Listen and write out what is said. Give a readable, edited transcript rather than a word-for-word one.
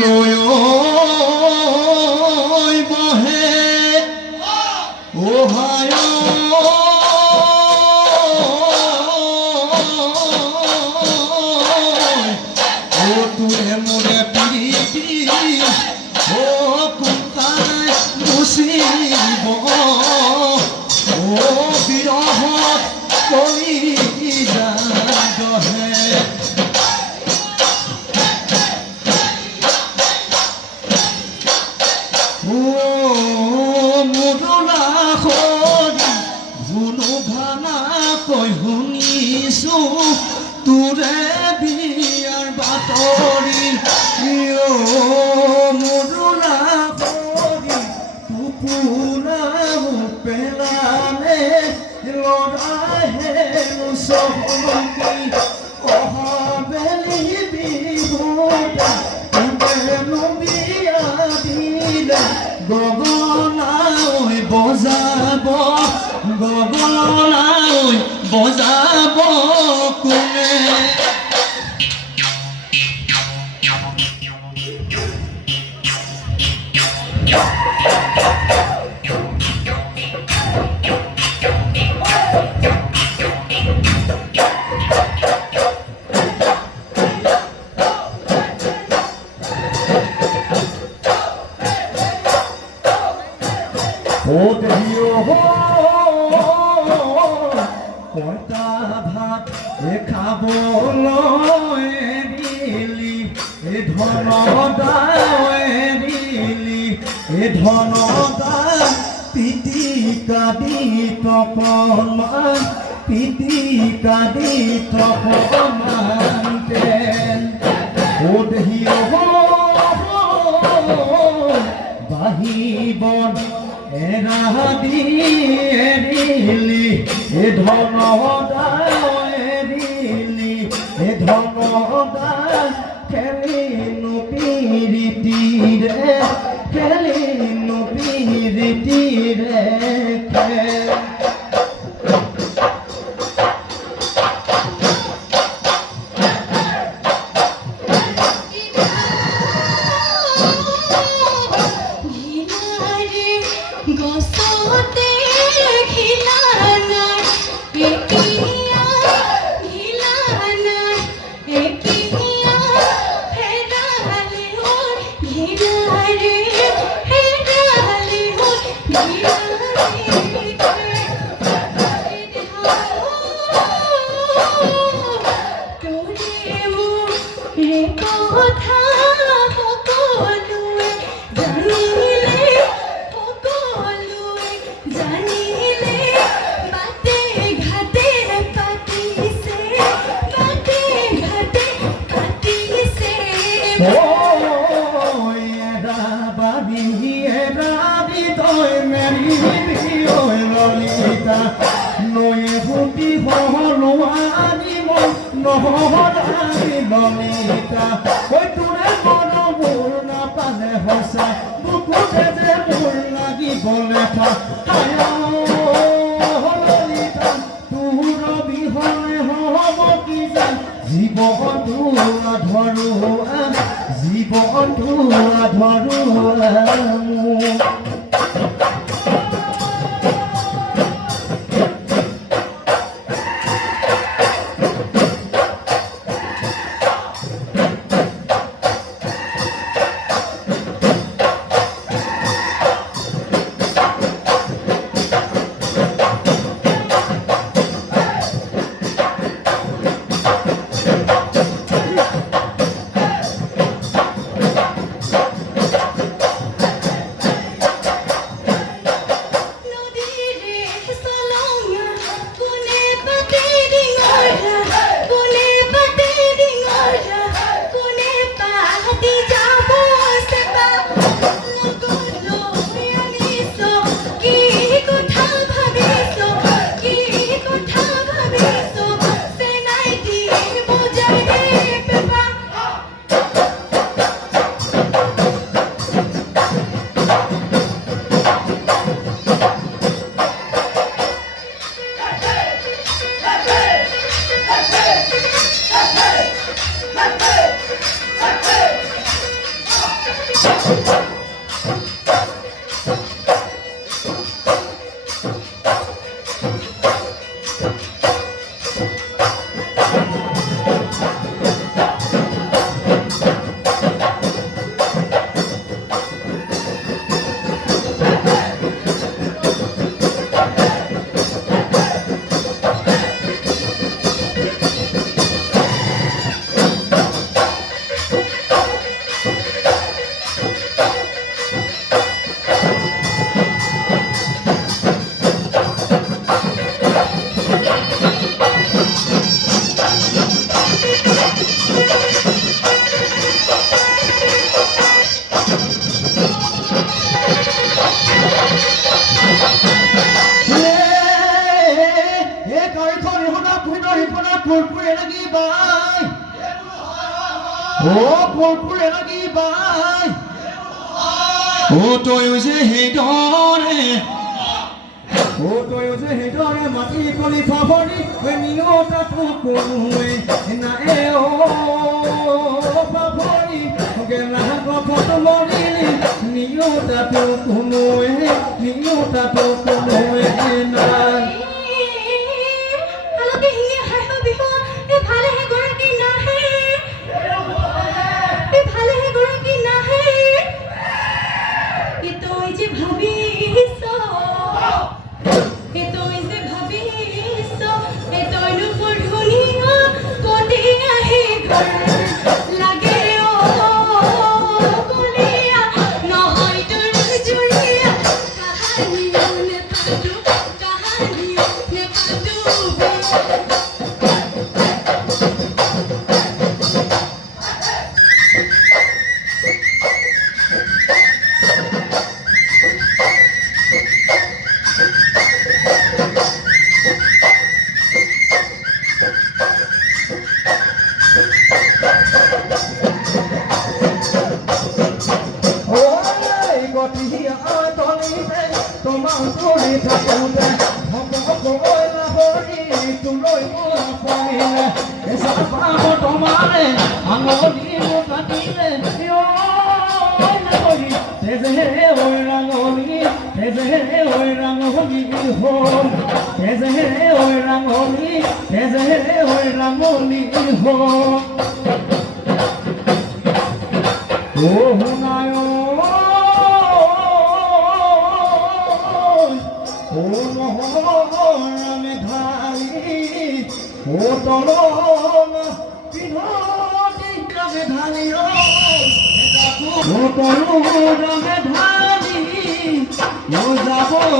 লৈ বহে ওহায় ও তুৰে মোৰে পিৰিতি ও কুকায় মুসিব ও বিৰহত কই যাহে ও মুদনা খৰি ভুনু ভানা কৈ শুনিছো তোৰে বিয়াৰ বাতৰি ও মুদনা খৰি কুকুৰা পেলালে লৰাহে চহকী অহা বেলি বিহুতা বিয়া দিলে গগনাই বজাব গগনাই বজাব কোনে পইতা ভাত খাবলৈ দিলি ধনদা দিলি ধনদা পিটিকা দি তপমান পিটিকা দি তপমান তেল বাহিবন এৰা দি এৰিলি ধনদা এৰিলি ধনদা খেলিনো পিৰিতিৰে খেলিনো পিৰিতিৰে খেল নয়ে ফুটি হলোৱানি মন নহলানি ললিতা ঐ তোৰে মন মোৰ নাপালে সঁচা বুকুতে যে মোৰ লাগিবলে ললিতা তোৰ বিহনে হ'ব কি জান জীৱনটো আধৰুৱা জীৱনটো আধৰুৱা ফুৰফুৰে লাগি বাই ফুৰফুৰে লাগি বাই তয়ো যে সেইদৰে তয়ো যে সেইদৰে মাটি কলি ফাভৰি নিয়তাতো কোনোৱে নাই ফাভৰি গেলা গছত মৰিলি নিয়তাতো কোনোৱে নাই যাব